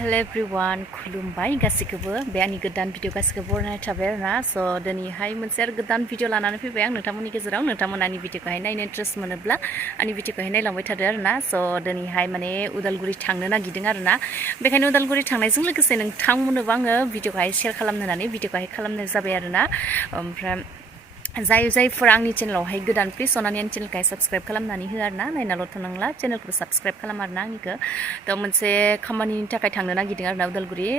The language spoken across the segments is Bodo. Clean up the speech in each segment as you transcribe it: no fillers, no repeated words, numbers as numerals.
Hello everyone, खुलुमबाय गासिखौबो बे आंनि गोदान भिडिअ गासिखौबो बरायनाय थाबाय आरोना स' दिनैहाय मोनसे आरो गोदान भिडिअ लानानै फैबाय आं नोंथांमोननि गेजेराव नोंथांमोना आंनि भिडिअखौहाय नायनो इन्ट्रेस्ट मोनोब्ला आंनि भिडिअखौहाय नायलांबाय थादो आरोना स' दिनैहाय माने उदालगुरि थांनो नागिरदों आरोना बेखायनो उदालगुरि थांनायजों लोगोसे नोंथांमोननोबो आङो भिडिअखौहाय शेयार खालामनो होननानै भिडिअखौहाय खालामनाय जाबाय आरोना ओमफ्राय जायफोरा आंनि चेनेलावहाय गोदान प्लिज अननानै आंनि चेनेलखौहाय साबस्क्राइब खालामनानै हो आरोना नायनाल' थानांला चेनेलखौ साबस्क्राइब खालाम आरोना आंनिखौ थ' मोनसे खामानिनि थाखाय थांनो नागिरदों आरोना उदालगुरि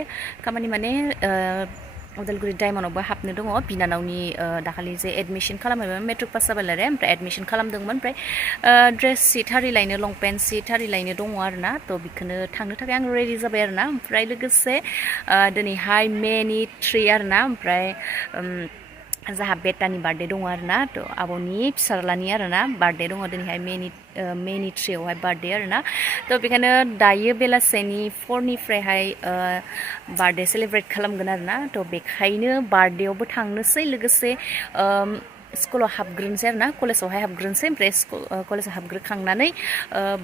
खामानि माने उदालगुरि डायमन्डआवबो हाबनो दङ बिनानावनि दाखालि जे एडमिसन खालामबायमोन मेट्रिक पास जाबाय आरो ओमफ्राय एडमिसन खालामदोंमोन ओमफ्राय ड्रेस सिट आरि लायनो लंपेन्ट सिट आरि लायनो दङ आरोना थ' बेखौनो थांनो थाखाय आं रेडि जाबाय आरोना ओमफ्राय लोगोसे दिनैहाय मेनि 3 आरोना ओमफ्राय जाहा बेटानि बार्थडे दङ आरोना थ' आब'नि फिसाज्लानि आरोना बार्थडे दङ दिनैहाय मेनि 3 आवहाय बार्थडे आरोना थ' बेखायनो दायो बेलासेनि 4 निफ्रायहाय बार्थडे सेलेब्रेट खालामगोन आरोना थ' बेखायनो बार्थडेआवबो थांनोसै लोगोसे स्कुलाव हाबग्रोनोसै आरोना कलेजावहाय हाबग्रोनोसै ओमफ्राय कलेजाव हाबग्रोखांनानै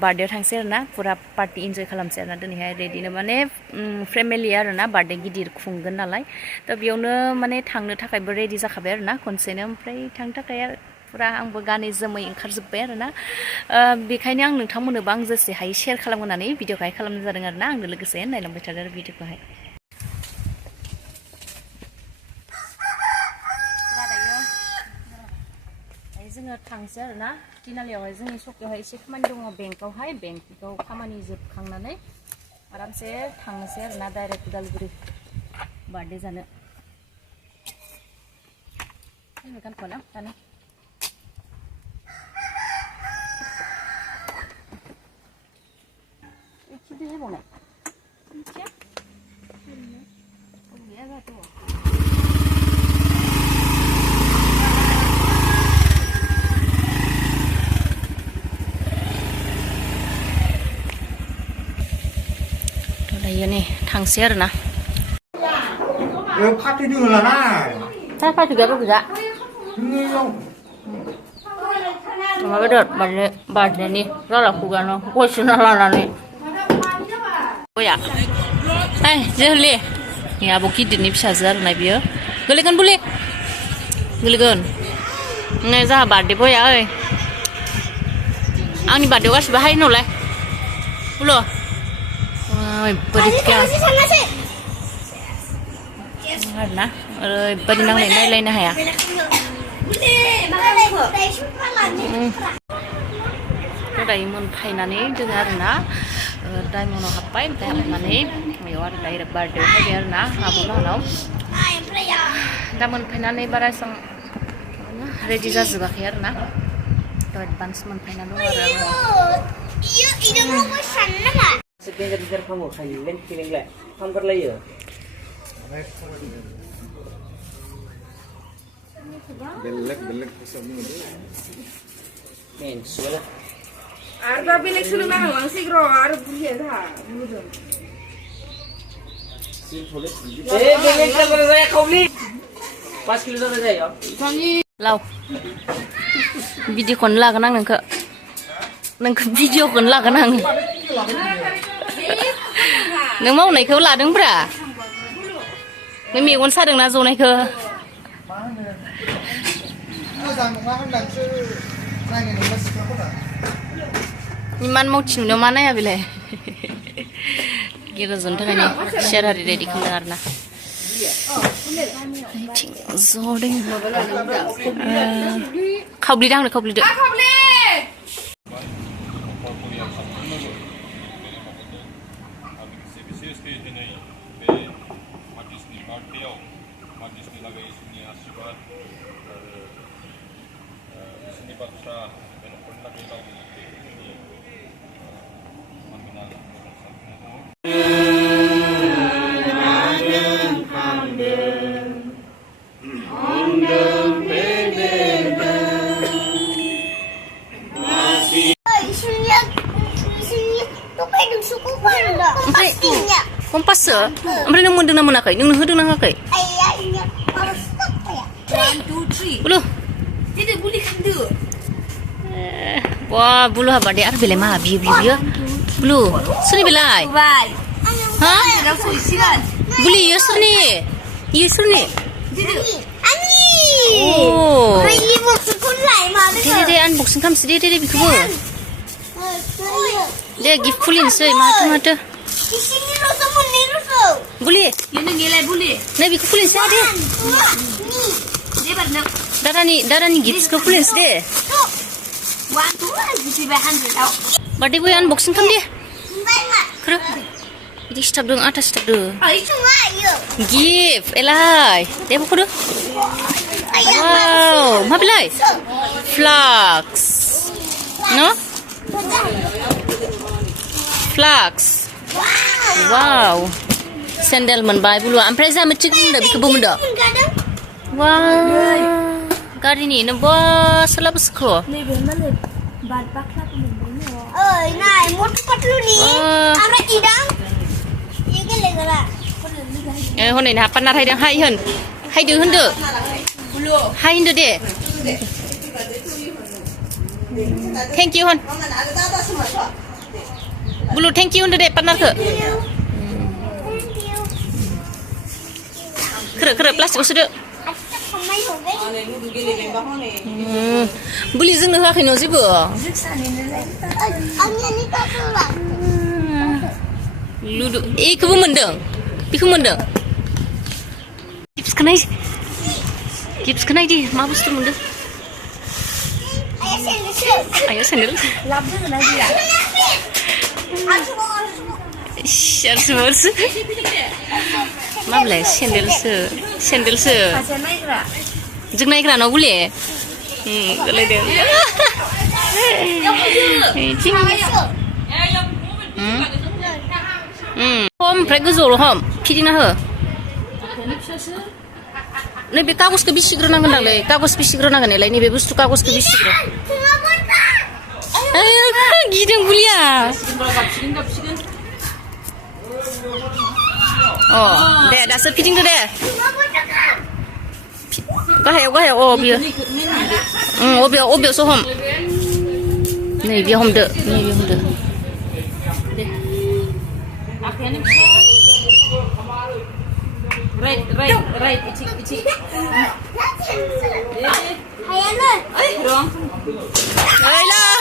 बार्थडेआव थांसै आरोना फुरा पार्टि इन्जय खालामसै आरोना दिनैहाय रेडिनो माने फेमिलि आरोना बार्थडे गिदिर खुंगोन नालाय थ' बेयावनो माने थांनो थाखायबो रेडि जाखाबाय आरोना खनसेनो ओमफ्राय थांनो थाखाय फुरा आंबो गानै जोमै ओंखारजोब्बाय आरोना बेखायनो आं नोंथांमोननोबो आं जेसे हायो शेयार खालामनानै भिडिअखौहाय खालामनाय जादों आरोना आंनो लोगोसे नायलांबाय थादों आरो भिडिअखौहाय जोङो थांसै आरोना तिनालियावहाय जोंनि सकियावहाय एसे खामानि दङ बेंकआवहाय बेंकआव खामानि जोबखांनानै आरामसे थांनोसै आरोना डाइरेक्ट उदालगुरि बार्थडे जानो गानथ'ना दानो दायो थांसै आरोना 파티 등을라나 파티 gak bisa sama beda badan nih salah bukan aku senang nih oh ya jeli ya buki dini bisa jar nabi ya gelikan boleh gelikan nih zah badan boy ya ang ni badan was bahaya nolai belum berikan karena beri nang lain ya दायो मोनफैनानै दोङो आरोना डायमन्डआव हाबबाय ओमफ्राय हाबनानै बेयाव आरो डाइरेक्ट बार्थडेआव फैबाय आरोना आब'नाव दा मोनफैनानै बारा एसां रेडि जाजोबाखै आरोना थ' एडभान्स मोनफैनानै दं आरो Sebentar kamu kayu lem feeling lah, kamu berlayu. belek kesamnya Men, sudah. Arda belek sudah mana masih kro, arda punya dah, belum. Belek kan berapa kau beli? 5 kilo dah saja ya. Lau, video kon lagan ang nengke video kon lagan ang. नों मावनायखौ लादोंब्रा नों मेगन सादोंना जनायखौ इमान मावथि नुनायाव मा नाया बेलाय गिराजोनि थाखायनो शेयार आरि रेडि खालामदों आरोना जदों खावब्लिदो kompas ompray nang mundeng na monakai nang hodeng nang hakai Ayahnya harus apa ya? 1, 2, 3. bulu Tidak boleh kena. wah bulu haba de ar bele ma biu bulu suni belai Bye. ha Buli iya soalnya. Iya soalnya. Oh. Dede unboxing kam sedih dede biku. Dia gift pulin sih mata. Buli. Nah biku pulin sih deh. Darani gift ke pulin sih deh. Birthday boy unboxing kam dia. Kero. Ini stop dong atas stop dong. Gift, elai. Dia buku dong. Wow, apa lagi? Flux. No? Flux. Wow. Sandal menbai bulu. Amprai sama cik munda biku bunda. Wow. Gari ni nampak selap sekolah. Hôm nay nè, pan hai đang hai đứa hơn được, hai hơn được đi. Thank you hon. Bulu thank you hơn được đi, pan ke. Kere plastik sudah. Buli zeng nak kena sih bu. Ludu, kau mendeng, piku mendeng. Gips kenai di, mabus tu mendeng. Ayah sendal. Share semua. Mablay sendal se. Jeng naik kerana boleh. Boleh deh. Hom, pergi zul hom. Pidi na he. Ni be kagus ke bisi gerana gendang le. Kagus bisi gerana kan le. Ni be bustu kagus ke bisi. Gideng bulia. Oh, deh, dah sepiding tu deh. Kau hai, oh biar. Oh biar so hom. Ni biar hom deh. Right, icik. Ayolah.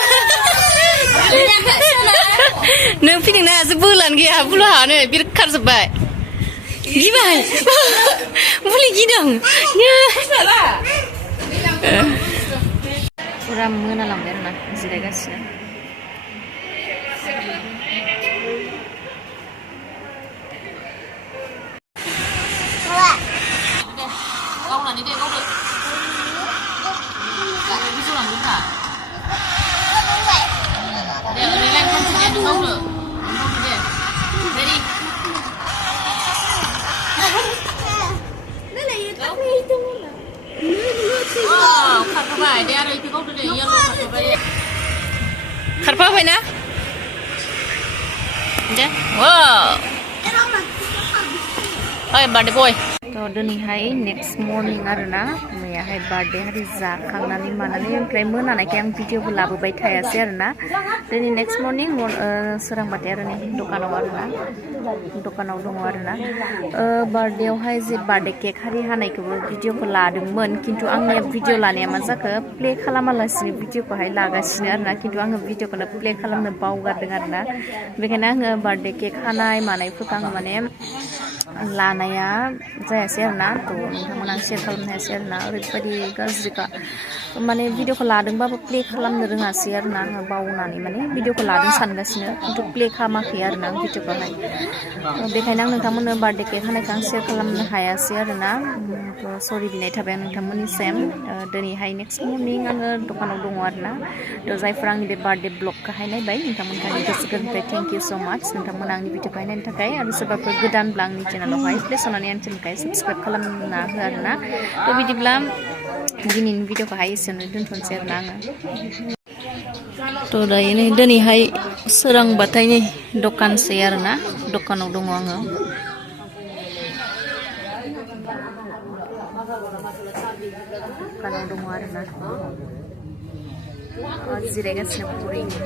Neng pilih nak sebulan dia, puluhan ni, biar kar sebai. Gimana? Boleh gidang. Ya. Orang mana lambat nak, sudah kasih. Kau nak ni dia kau tu. Kau bisa orang buka. Dia relax kan dia tu kau tu. Kau dia. Ready? Wow, kharpa bai. Dia ada itu kau tu dia. Yang kharpa bai. Kharpa bai na? Dia. Wow. Hai, birthday boy. तो दिनैहाय नेक्स्ट मर्निं आरोना मैयाहाय बार्थडे हारि जाखांनानै मानानै ओमफ्राय मोनानायखाय आं भिडिअबो लाबोबाय थायासै आरोना दिनै नेक्स्ट मर्निं सोरांबाथाय आरो नै दखानाव दङ आरोना बार्थडेआवहाय जे बार्थडे केक हारि हानायखौबो भिडिअखौ लादोंमोन खिन्थु आंनि भिडिअ लानाया मा जाखो प्ले खालामालासिनो भिडिअखौहाय लागासिनो आरोना खिन्थु आङो भिडिअखौनो प्ले खालामनो बावगारदों आरोना बेखायनो आङो बार्थडे केक हानाय मानायफोरखौ आङो माने लानाया जायासै आरोना थ' नोंथांमोना आं शेयार खालामनो हायासै आरोना ओरैबायदि गाज्रिखा माने भिडिअखौ लादोंबाबो प्ले खालामनो रोङासै आरोना आङो बावनानै माने भिडिअखौ लादों सानगासिनो खिन्थु प्ले खालामाखै आरोना आं भिडिअखौहाय बेखायनो आं नोंथांमोननो बार्थडे केक हानायखौ आं शेयार खालामनो हायासै आरोना थ' सरि बिनाय थाबाय आं नोंथांमोननिसिम दिनैहाय नेक्स्ट मर्निं आङो दखानाव दङ आरोना थ' जायफोरा आंनि बे बार्थडे ब्लगखौहाय नायबाय नोंथांमोनखौ आंनि गोसो गोरबोनिफ्राय थेंक इउ स' माच नोंथांमोना आंनि भिडिअखौहाय नायनो थाखाय आरो सोरबाफोर गोदानब्ला आंनि चेनेलावहाय प्लिज अननानै आंनि चेनेलखौहाय साबस्क्राइब खालामना हो आरोना थ' बिदिब्ला दिनैनि भिडिअखौहाय एसेयावनो दोनथ'नोसै आरोना आङो थ' दायो नै दिनैहाय सोरांबाथाय नै दखानसै आरोना दखानाव दङ आङो दखानाव दङ आरोना जिरायगासिनो बुरैनो